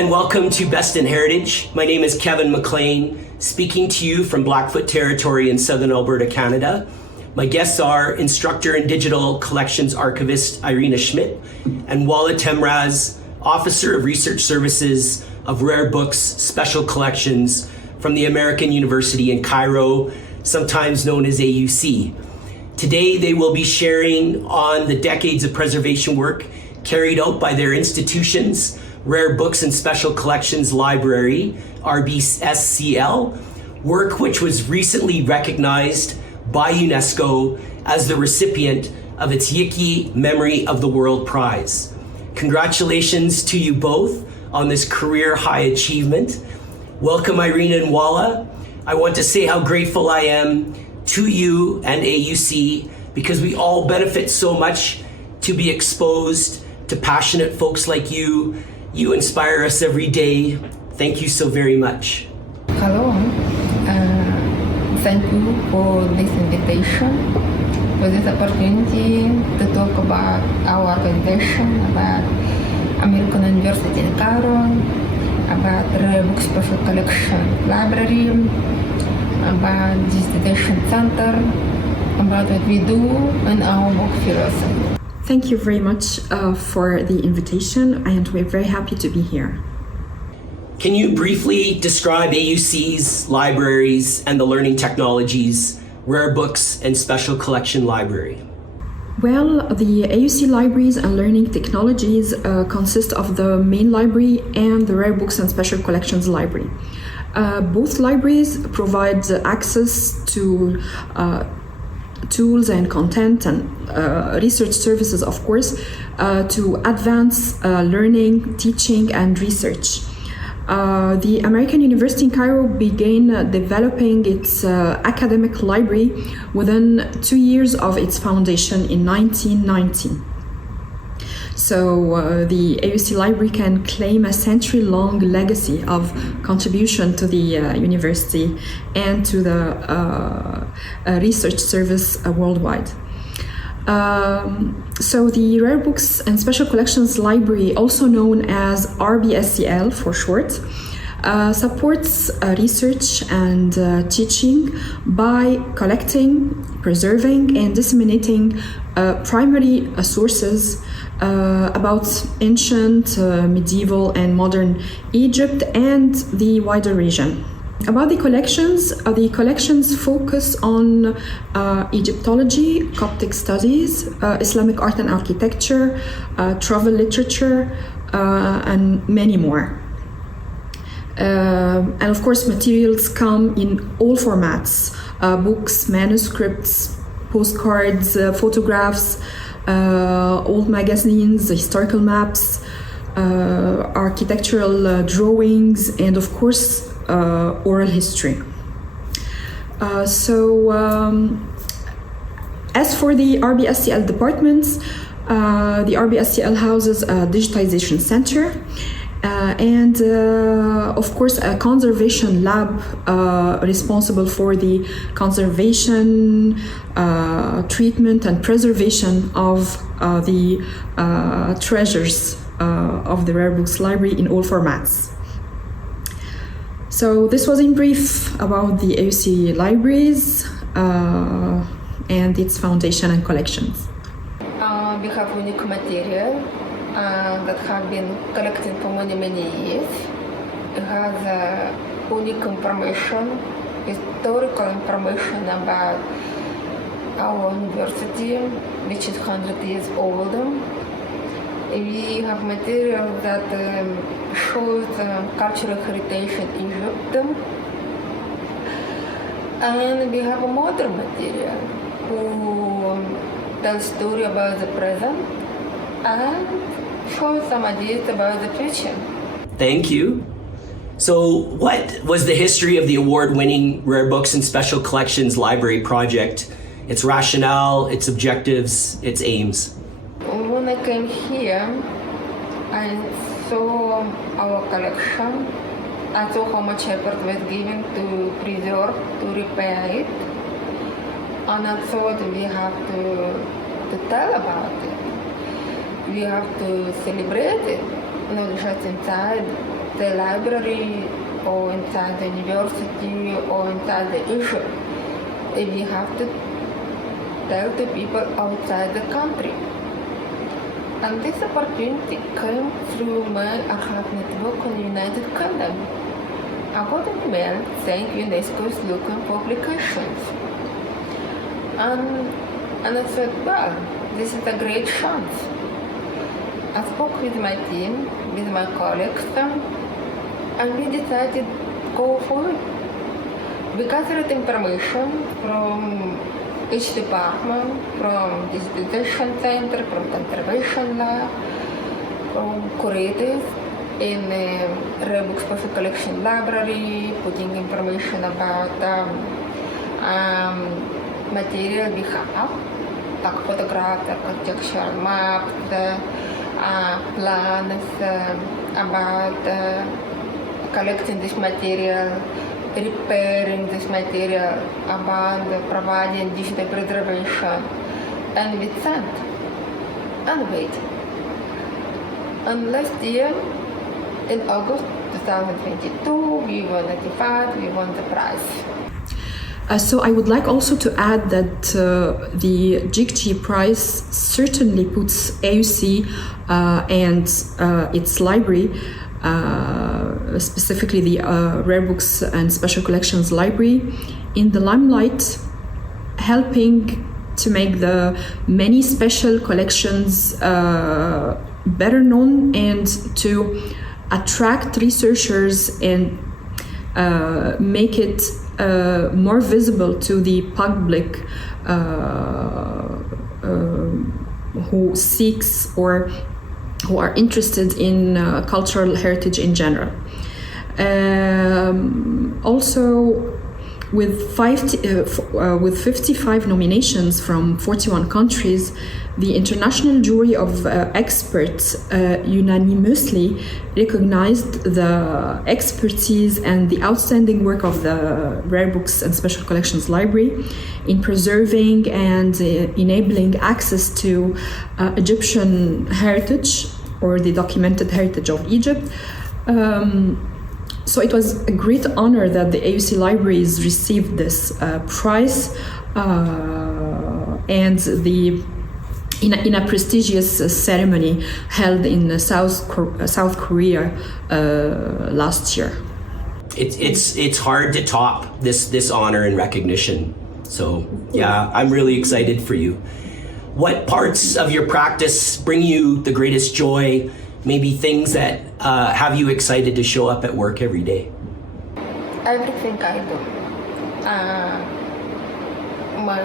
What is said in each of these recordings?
and welcome to Best in Heritage. My name is Kevin McLean, speaking to you from Blackfoot Territory in Southern Alberta, Canada. My guests are instructor and digital collections archivist Irina Schmidt and Walla Temraz, Officer of Research Services of Rare Books Special Collections from the American University in Cairo, sometimes known as AUC. Today, they will be sharing on the decades of preservation work carried out by their institutions, Rare Books and Special Collections Library, RBSCL, work which was recently recognized by UNESCO as the recipient of its Yiki Memory of the World Prize. Congratulations to you both on this career high achievement. Welcome, Irina and Walla. I want to say how grateful I am to you and AUC because we all benefit so much to be exposed to passionate folks like you. You inspire us every day. Thank you so very much. Hello. Thank you for this invitation, for this opportunity to talk about our organization, about American University in Cairo, about Rare Book Special Collection Library, about Digitization Center, about what we do and our book philosophy. Thank you very much for the invitation, and we're very happy to be here. Can you briefly describe AUC's libraries and the learning technologies, Rare Books and Special Collection Library? Well, the AUC Libraries and Learning Technologies consist of the main library and the Rare Books and Special Collections Library. Both libraries provide access to tools and content and research services, of course, to advance learning, teaching, and research. The American University in Cairo began developing its academic library within 2 years of its foundation in 1919. So the AUC Library can claim a century-long legacy of contribution to the university and to the research service worldwide. So the Rare Books and Special Collections Library, also known as RBSCL for short, supports research and teaching by collecting, preserving, and disseminating primary sources about ancient, medieval, and modern Egypt and the wider region. About the collections focus on Egyptology, Coptic studies, Islamic art and architecture, travel literature, and many more. And of course, materials come in all formats, books, manuscripts, postcards, photographs, old magazines, historical maps, architectural drawings, and of course, oral history. As for the RBSCL departments, the RBSCL houses a digitization center and of course a conservation lab responsible for the conservation, treatment and preservation of the treasures of the Rare Books Library in all formats. So this was in brief about the AUC Libraries and its foundation and collections. We have unique material that have been collected for many years. It has unique information, historical information about our university, which is 100 years old. We have material that shows cultural heritage in Egypt. And we have a modern material who tells story about the present and shows some ideas about the future. Thank you. So what was the history of the award-winning Rare Books and Special Collections Library project, its rationale, its objectives, its aims? When I came here, I saw our collection. I saw how much effort was given to preserve, to repair it. And I thought we have to tell about it. We have to celebrate it, not just inside, the library or inside the university or inside the issue, we have to tell the people outside the country. And this opportunity came through my archive network in the United Kingdom. I got an email saying UNESCO is looking for publications. And I said, well, this is a great chance. I spoke with my team, with my colleagues, and we decided to go for it. We gathered information from each department, from disposition center, from conservation lab, from curators in Rare Book Special Collection Library, putting information about material we have, like photographs, architectural maps, plans about collecting this material, repairing this material, about providing digital preservation, and we sent and wait. And last year, in August 2022, we were notified, we won the prize. So I would like also to add that the JICJI prize certainly puts AUC and its library, specifically the Rare Books and Special Collections Library, in the limelight, helping to make the many special collections better known and to attract researchers and make it more visible to the public who seeks or who are interested in cultural heritage in general. Also, with 55 nominations from 41 countries, the international jury of experts unanimously recognized the expertise and the outstanding work of the Rare Books and Special Collections Library in preserving and enabling access to Egyptian heritage or the documented heritage of Egypt. So it was a great honor that the AUC Libraries received this prize and in a prestigious ceremony held in South Korea last year. It's hard to top this honor and recognition. So yeah, I'm really excited for you. What parts of your practice bring you the greatest joy? Maybe things that have you excited to show up at work every day? Everything I do. My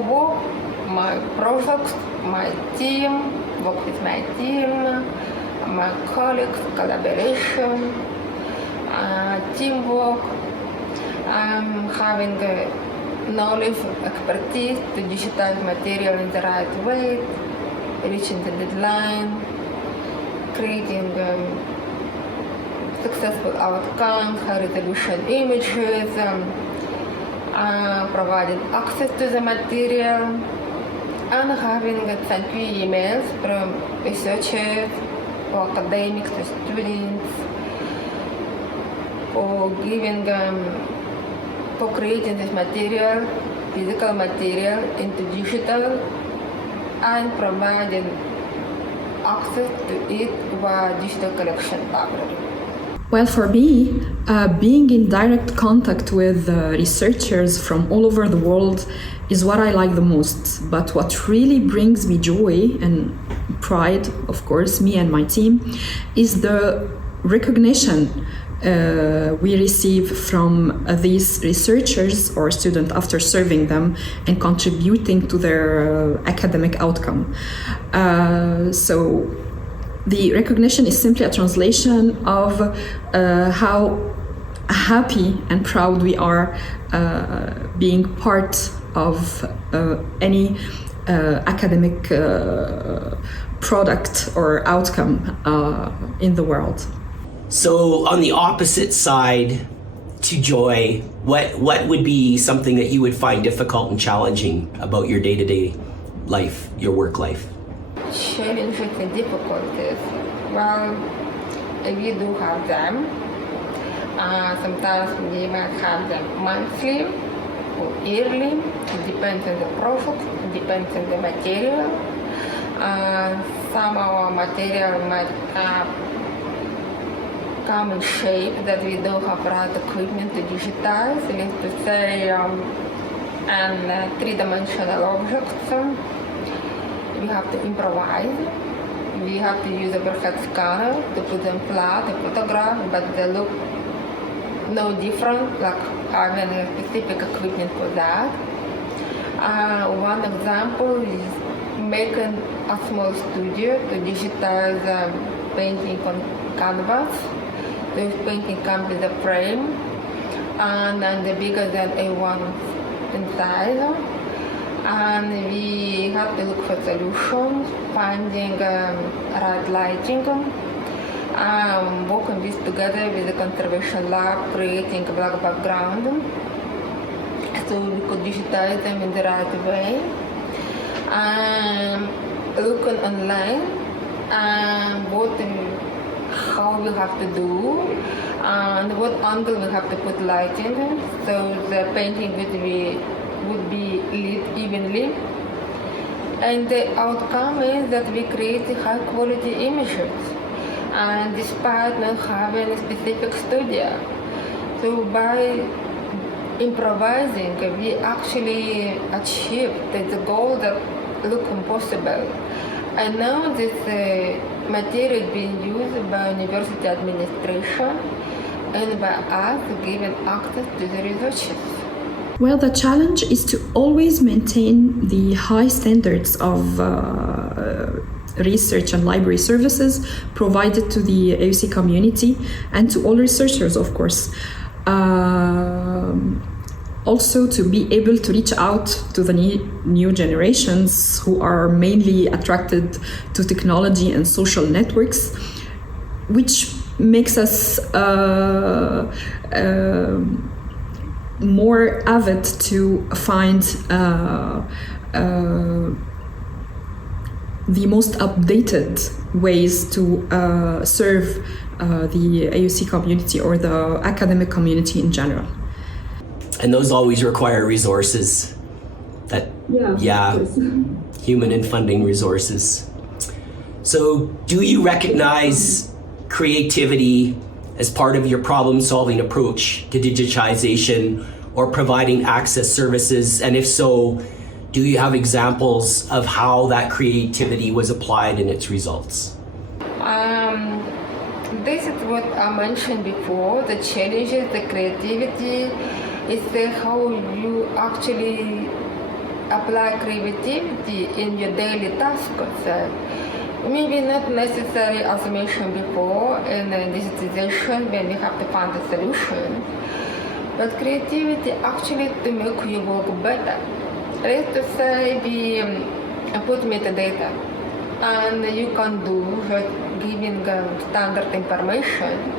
work, my projects, my team, work with my team, my colleagues, collaboration, teamwork, having knowledge, expertise to digitize material in the right way, reaching the deadline, creating successful outcomes, high resolution images, providing access to the material, and having thank you emails from researchers or academics to students for giving for creating this material, physical material, into digital and providing access to it via digital collection library. Well, for me, being in direct contact with researchers from all over the world is what I like the most. But what really brings me joy and pride, of course, me and my team, is the recognition we receive from these researchers or students after serving them and contributing to their academic outcome. So the recognition is simply a translation of how happy and proud we are being part of any academic product or outcome in the world. So on the opposite side to joy, what would be something that you would find difficult and challenging about your day-to-day life, your work life? Challenges and difficulties. Well, we do have them. Sometimes we might have them monthly or yearly. It depends on the product, it depends on the material. Some of our material might come in shape that we don't have right equipment to digitize. Let's to say and three-dimensional objects. We have to improvise. We have to use a overhead scanner to put them flat, a photograph, but they look no different, like having a specific equipment for that. One example is making a small studio to digitize painting on canvas. Those painting comes with a frame, and then the bigger than A1 in size. And we have to look for solutions, finding right lighting, working this together with the conservation lab, creating a black background, so we could digitize them in the right way. Looking online, how we have to do, and what angle we have to put lighting, so the painting would be lit evenly. And the outcome is that we create high quality images, and despite not having a specific studio. So by improvising, we actually achieved the goal that looked impossible. And now this material is being used by university administration and by us given access to the researchers. Well, the challenge is to always maintain the high standards of research and library services provided to the AUC community and to all researchers, of course. Also to be able to reach out to the new generations who are mainly attracted to technology and social networks, which makes us more avid to find the most updated ways to serve the AUC community or the academic community in general. And those always require resources. Human and funding resources. So do you recognize creativity as part of your problem-solving approach to digitization or providing access services? And if so, do you have examples of how that creativity was applied in its results? This is what I mentioned before, the challenges, the creativity, is how you actually apply creativity in your daily tasks. Maybe not necessary, as mentioned before, in digitization when we have to find a solution, but creativity actually to make you work better. Let's say we put metadata, and you can do just giving standard information,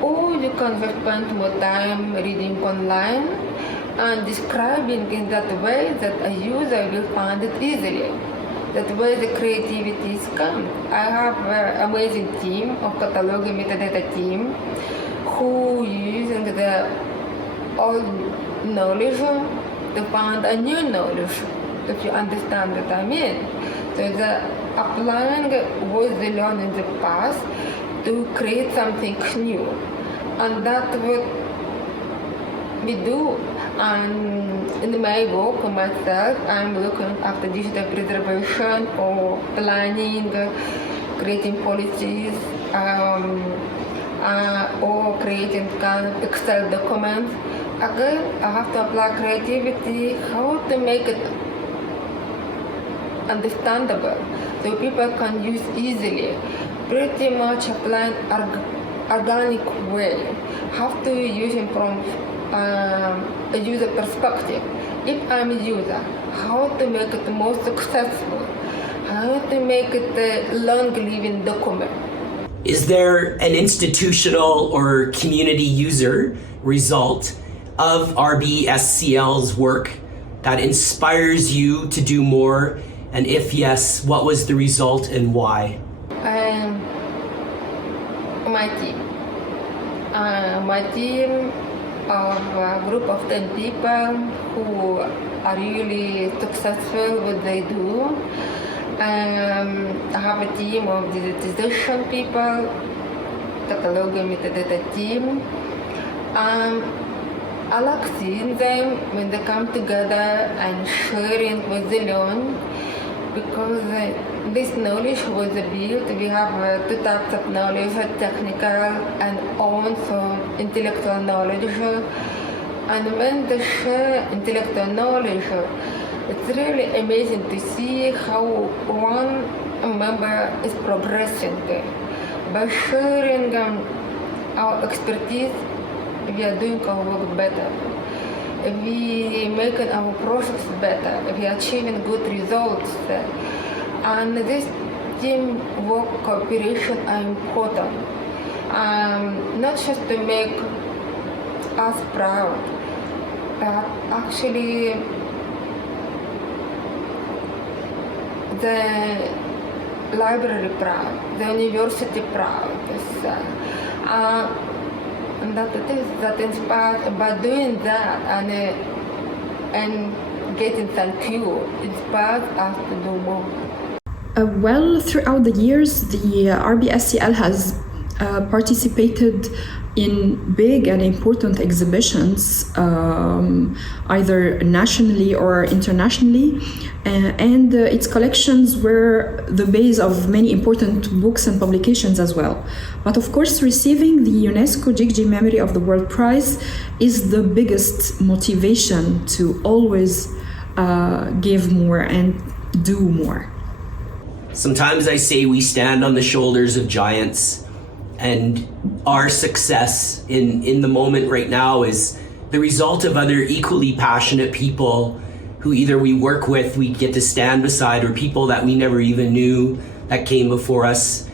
or you can just spend more time reading online and describing in that way that a user will find it easily. That way the creativity is come. I have an amazing team of cataloging metadata team who using the old knowledge to find a new knowledge, if you understand what I mean. So the applying what they learned in the past to create something new. And that's what we do. And in my work myself, I'm looking after digital preservation or planning, creating policies, or creating kind of Excel documents. Again, I have to apply creativity, how to make it understandable so people can use easily. Pretty much applying organic way. Have to use it from a user perspective. If I'm a user, how to make it more successful, how to make it a long-living document. Is there an institutional or community user result of RBSCL's work that inspires you to do more? And if yes, what was the result and why? my team. My team of a group of 10 people who are really successful what they do. I have a team of digitization people, catalog and metadata team. I like seeing them when they come together and sharing what they learn, because this knowledge was built. We have two types of knowledge, technical and also intellectual knowledge. And when they share intellectual knowledge, it's really amazing to see how one member is progressing. By sharing our expertise, we are doing our work better. We making our process better. We are achieving good results. And this teamwork cooperation are important. Not just to make us proud, but actually the library proud, the university proud. And that it is that inspired by doing that and getting thank you inspired us to do more. Well, throughout the years, the RBSCL has participated in big and important exhibitions, either nationally or internationally, and its collections were the base of many important books and publications as well. But of course, receiving the UNESCO Gigji Memory of the World Prize is the biggest motivation to always give more and do more. Sometimes I say we stand on the shoulders of giants, and our success in the moment right now is the result of other equally passionate people who either we work with, we get to stand beside, or people that we never even knew that came before us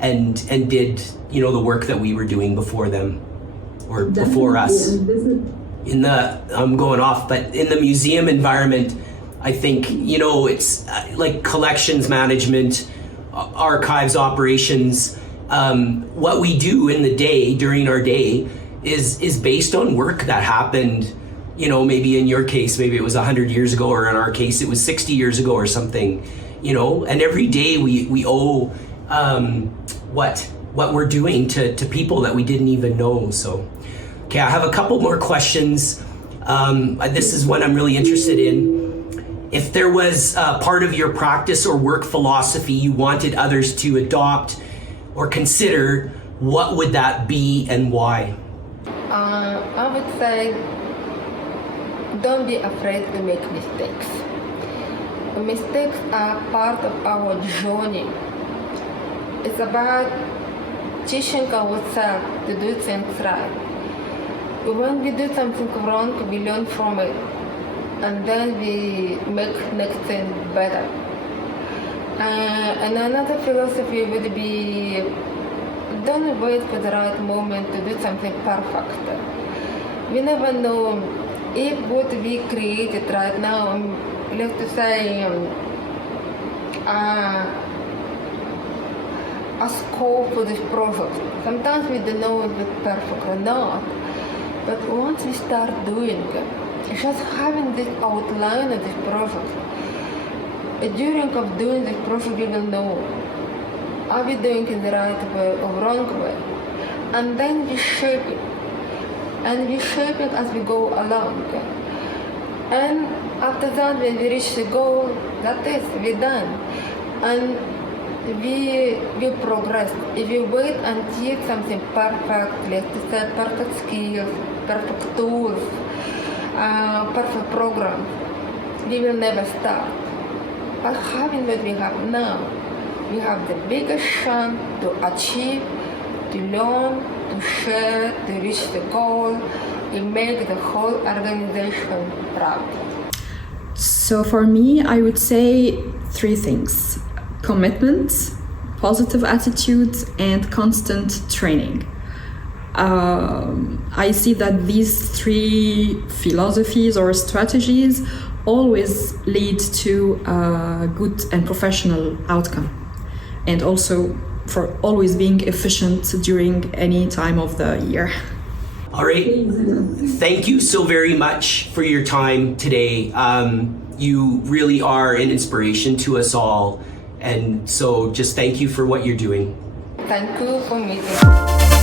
and did, you know, the work that we were doing before them or before us. In the, I'm going off, but in the museum environment, I think, you know, it's like collections management, archives operations, what we do in the day, during our day, is based on work that happened, you know, maybe in your case, maybe it was 100 years ago, or in our case, it was 60 years ago or something, you know, and every day we owe what we're doing to people that we didn't even know. So, okay, I have a couple more questions. This is one I'm really interested in. If there was part of your practice or work philosophy you wanted others to adopt or consider, what would that be and why? I would say, don't be afraid to make mistakes. Mistakes are part of our journey. It's about teaching ourselves to do things right. When we do something wrong, we learn from it, and then we make next thing better. And another philosophy would be, don't wait for the right moment to do something perfect. We never know if what we created right now, let's say, a scope for this project. Sometimes we don't know if it's perfect or not, but once we start doing it, just having this outline of this project, during of doing this project, we will know, are we doing it the right way or wrong way? And then we shape it. And we shape it as we go along. And after that, when we reach the goal, that is, we're done. And we progress. If we wait until something perfect, let's say perfect skills, perfect tools, perfect program, we will never start. But having what we have now, we have the biggest chance to achieve, to learn, to share, to reach the goal, and make the whole organization proud. So for me, I would say 3 things: commitment, positive attitude, and constant training. I see that these 3 philosophies or strategies always lead to a good and professional outcome, and also for always being efficient during any time of the year. All right. Thank you so very much for your time today. You really are an inspiration to us all. And so just thank you for what you're doing. Thank you for meeting.